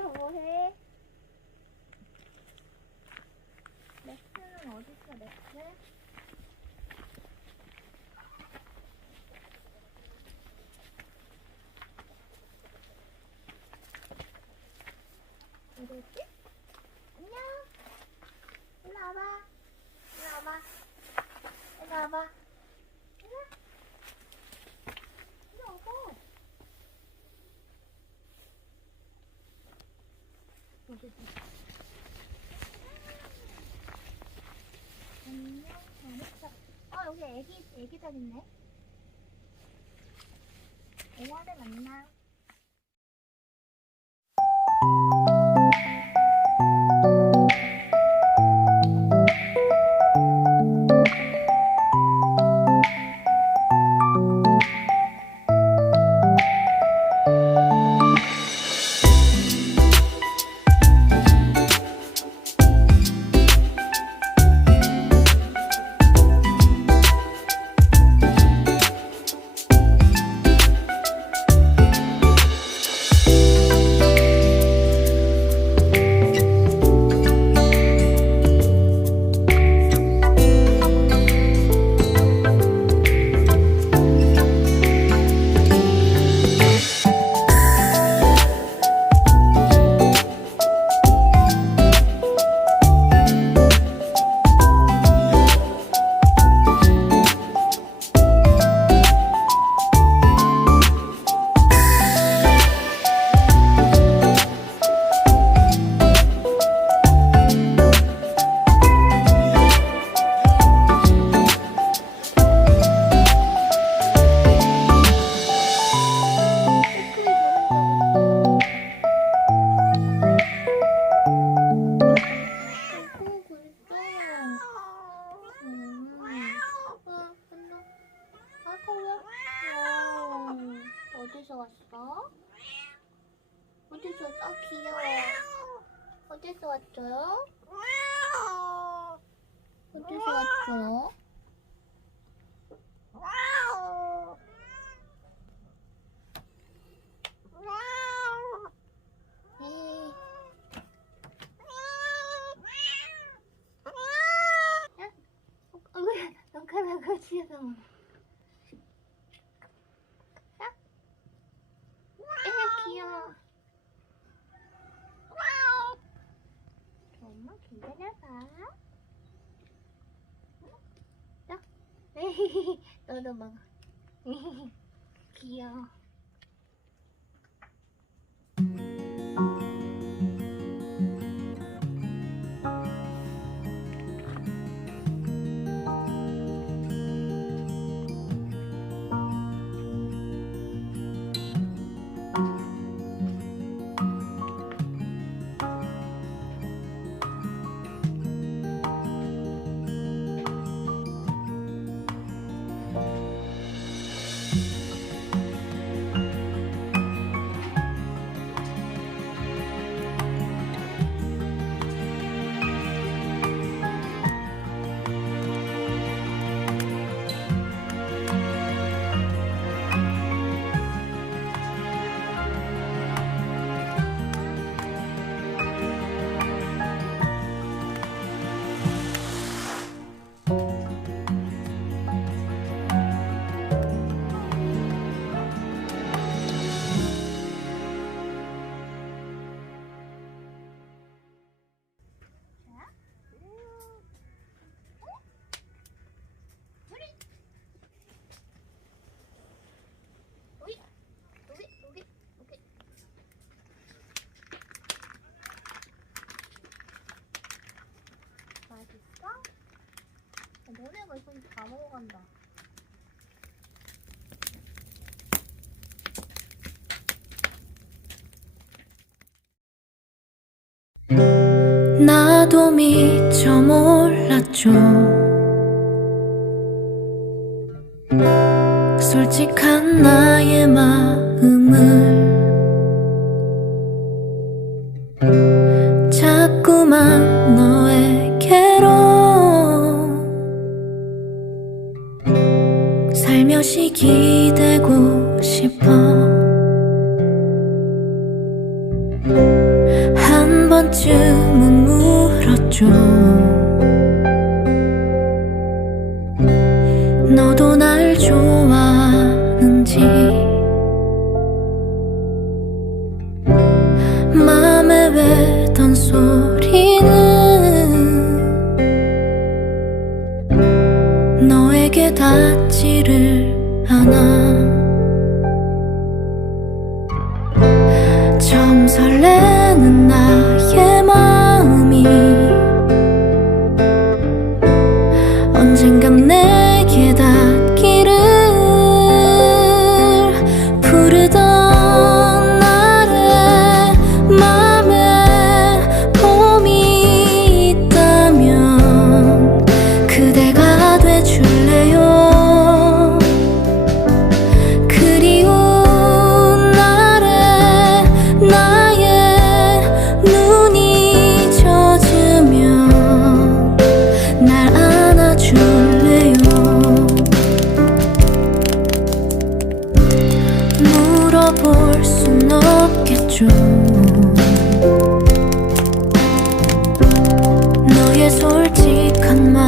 뭐해? 맥스는 어딨어, 맥스? 어디있지? 안녕. 일로 와봐. 일로 와봐. 일로 와봐. 일로 와. 일로 와봐. 어디 있어? 안녕, 잘했어. 여기 애기들 있네. 애기들 만나. 어디서 왔어? 어디서 왔어? 아, 귀여워. 어디서 왔어요? 어디서 왔어요? 에이. 왜 눈가락을 치어서 귀여워. 엄마 기다려봐. 너도 먹어. 귀여워. 너네가 있으면 다 먹어간다. 나도 미처 몰랐죠. 솔직한 나의 마음을 자꾸만 너에게로 살며시 기대고 싶어. 번쯤은 물었죠. 너도 날 좋아하는지. 맘에 외던 소리는 너에게 닿지를 않아. 처음 설레는 나의 마음이 언젠간 내게 닿기를. 부르던 날의 맘에 봄이 있다면 그대가 돼줄래요. 그리운 날에 나의 눈이 젖으면 날 안아줄래요. 물어볼 순 없겠죠. 너의 솔직한 말